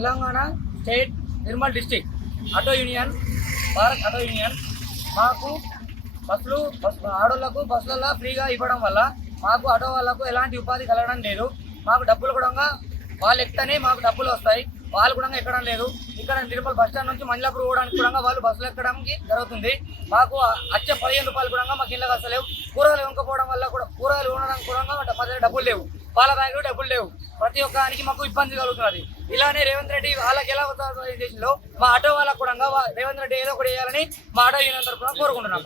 Telangana state Nirmal district auto union, Bharat auto union మాకు ఆడోళ్లకు బస్సులలో ఫ్రీగా ఇవ్వడం వల్ల మాకు ఆటో వాళ్ళకు ఎలాంటి ఉపాధి కలగడం లేదు. మాకు డబ్బులు కూడా వాళ్ళు ఎక్కనే మాకు డబ్బులు వస్తాయి, వాళ్ళు కూడా ఎక్కడం లేదు. ఇక్కడ నిర్మల్ బస్ స్టాండ్ నుంచి మంజలాపూర్ పోవడానికి కూడా వాళ్ళు బస్సులు ఎక్కడానికి జరుగుతుంది. మాకు వచ్చే 15 రూపాయలు కూడా మాకు ఇళ్ళకి వస్తలేవు. కూరగాయలు వంకపోవడం వల్ల కూడా కూరగాయలు ఉండడానికి కూడా మా దగ్గర డబ్బులు లేవు, పాల బ్యాగులు డబ్బులు లేవు. ప్రతి ఒక్కరికి మాకు ఇబ్బంది కలుగుతున్నది. ఇలానే రేవంత్ రెడ్డి వాళ్ళకి ఎలా దేశంలో మా ఆటో వాళ్ళకు కూడా రేవంత్ రెడ్డి ఏదో ఒకటి వేయాలని మా ఆటో యూనియన్ తరఫున కోరుకుంటున్నాం.